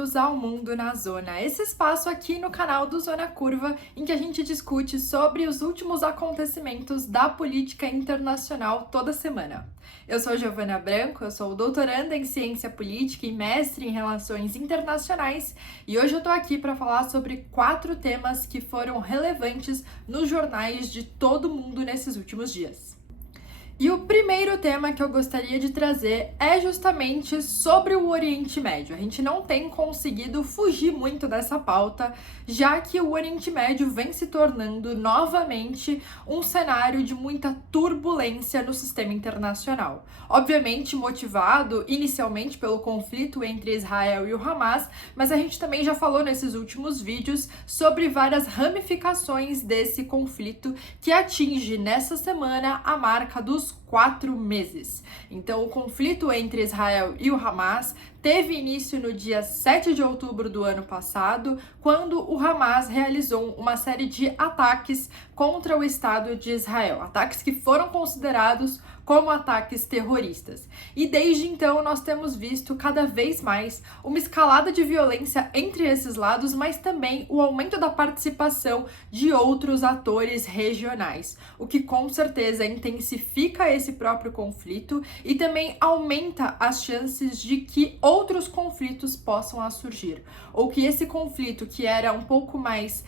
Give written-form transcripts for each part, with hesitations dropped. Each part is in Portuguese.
bem-vindos ao Mundo na Zona, esse espaço aqui no canal do Zona Curva em que a gente discute sobre os últimos acontecimentos da política internacional toda semana. Eu sou Giovana Branco, eu sou doutoranda em Ciência Política e mestre em Relações Internacionais e hoje eu tô aqui para falar sobre 4 temas que foram relevantes nos jornais de todo mundo nesses últimos dias. E o primeiro tema que eu gostaria de trazer é justamente sobre o Oriente Médio. A gente não tem conseguido fugir muito dessa pauta, já que o Oriente Médio vem se tornando novamente um cenário de muita turbulência no sistema internacional. Obviamente motivado inicialmente pelo conflito entre Israel e o Hamas, mas a gente também já falou nesses últimos vídeos sobre várias ramificações desse conflito que atinge nessa semana a marca dos 4 meses. Então, o conflito entre Israel e o Hamas teve início no dia 7 de outubro do ano passado, quando o Hamas realizou uma série de ataques contra o Estado de Israel, ataques que foram considerados como ataques terroristas. E desde então nós temos visto cada vez mais uma escalada de violência entre esses lados, mas também o aumento da participação de outros atores regionais, o que com certeza intensifica esse próprio conflito e também aumenta as chances de que outros conflitos possam surgir, ou que esse conflito que era um pouco mais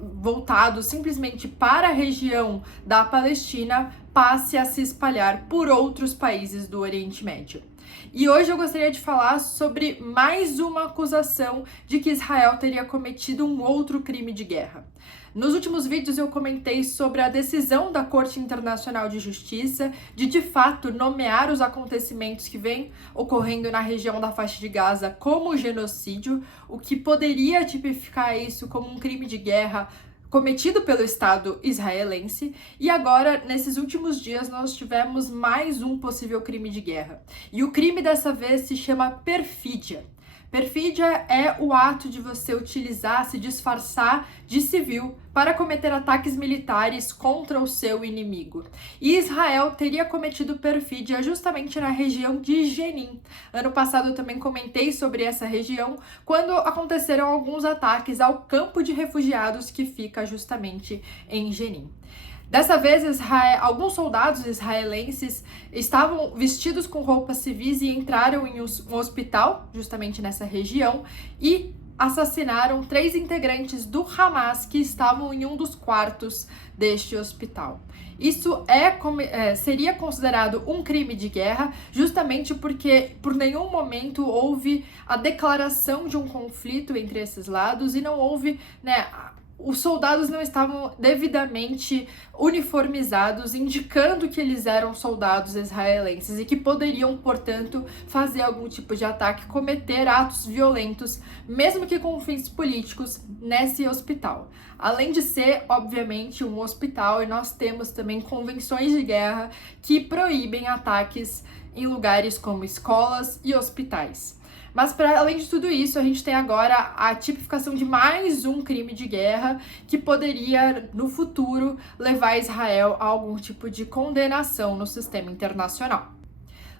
voltado simplesmente para a região da Palestina passe a se espalhar por outros países do Oriente Médio. E hoje eu gostaria de falar sobre mais uma acusação de que Israel teria cometido um outro crime de guerra. Nos últimos vídeos eu comentei sobre a decisão da Corte Internacional de Justiça de fato nomear os acontecimentos que vêm ocorrendo na região da faixa de Gaza como genocídio, o que poderia tipificar isso como um crime de guerra cometido pelo Estado israelense, e agora, nesses últimos dias, nós tivemos mais um possível crime de guerra. E o crime dessa vez se chama perfídia. Perfídia é o ato de você utilizar, se disfarçar de civil para cometer ataques militares contra o seu inimigo. E Israel teria cometido perfídia justamente na região de Jenin. Ano passado eu também comentei sobre essa região, quando aconteceram alguns ataques ao campo de refugiados que fica justamente em Jenin. Dessa vez, alguns soldados israelenses estavam vestidos com roupas civis e entraram em um hospital, justamente nessa região, e assassinaram 3 integrantes do Hamas que estavam em um dos quartos deste hospital. Isso seria considerado um crime de guerra, justamente porque por nenhum momento houve a declaração de um conflito entre esses lados e não houve, os soldados não estavam devidamente uniformizados, indicando que eles eram soldados israelenses e que poderiam, portanto, fazer algum tipo de ataque, cometer atos violentos, mesmo que com fins políticos, nesse hospital. Além de ser, obviamente, um hospital, e nós temos também convenções de guerra que proíbem ataques em lugares como escolas e hospitais. Mas, para além de tudo isso, a gente tem agora a tipificação de mais um crime de guerra que poderia, no futuro, levar Israel a algum tipo de condenação no sistema internacional.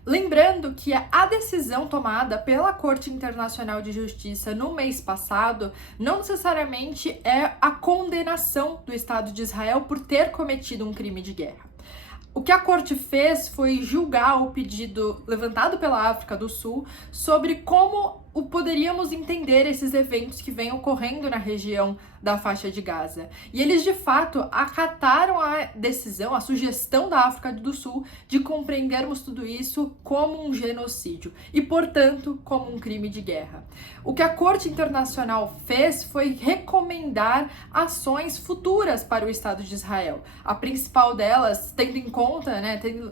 Lembrando que a decisão tomada pela Corte Internacional de Justiça no mês passado não necessariamente é a condenação do Estado de Israel por ter cometido um crime de guerra. O que a corte fez foi julgar o pedido levantado pela África do Sul sobre como poderíamos entender esses eventos que vêm ocorrendo na região da faixa de Gaza. E eles, de fato, acataram a decisão, a sugestão da África do Sul de compreendermos tudo isso como um genocídio e, portanto, como um crime de guerra. O que a Corte Internacional fez foi recomendar ações futuras para o Estado de Israel. A principal delas,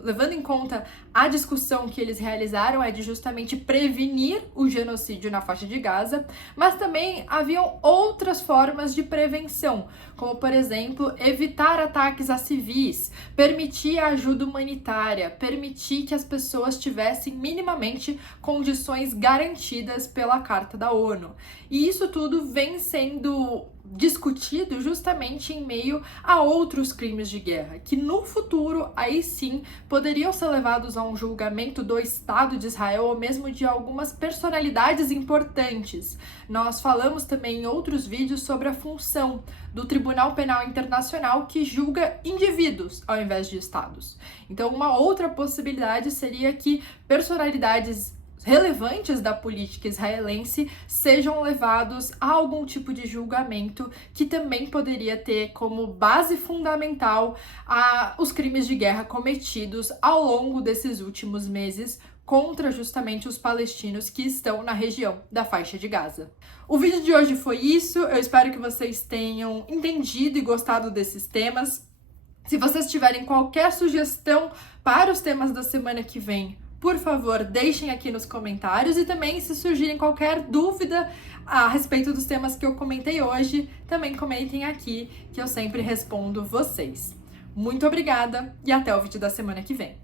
levando em conta a discussão que eles realizaram, é de justamente prevenir o genocídio na faixa de Gaza, mas também haviam outras formas de prevenção, como, por exemplo, evitar ataques a civis, permitir a ajuda humanitária, permitir que as pessoas tivessem minimamente condições garantidas pela Carta da ONU. E isso tudo vem sendo discutido justamente em meio a outros crimes de guerra, que no futuro, aí sim, poderiam ser levados a um julgamento do Estado de Israel ou mesmo de algumas personalidades importantes. Nós falamos também em outros vídeos sobre a função do Tribunal Penal Internacional, que julga indivíduos ao invés de estados. Então, uma outra possibilidade seria que personalidades relevantes da política israelense sejam levados a algum tipo de julgamento que também poderia ter como base fundamental os crimes de guerra cometidos ao longo desses últimos meses contra justamente os palestinos que estão na região da faixa de Gaza. O vídeo de hoje foi isso, eu espero que vocês tenham entendido e gostado desses temas. Se vocês tiverem qualquer sugestão para os temas da semana que vem, por favor, deixem aqui nos comentários, e também se surgirem qualquer dúvida a respeito dos temas que eu comentei hoje, também comentem aqui que eu sempre respondo vocês. Muito obrigada e até o vídeo da semana que vem.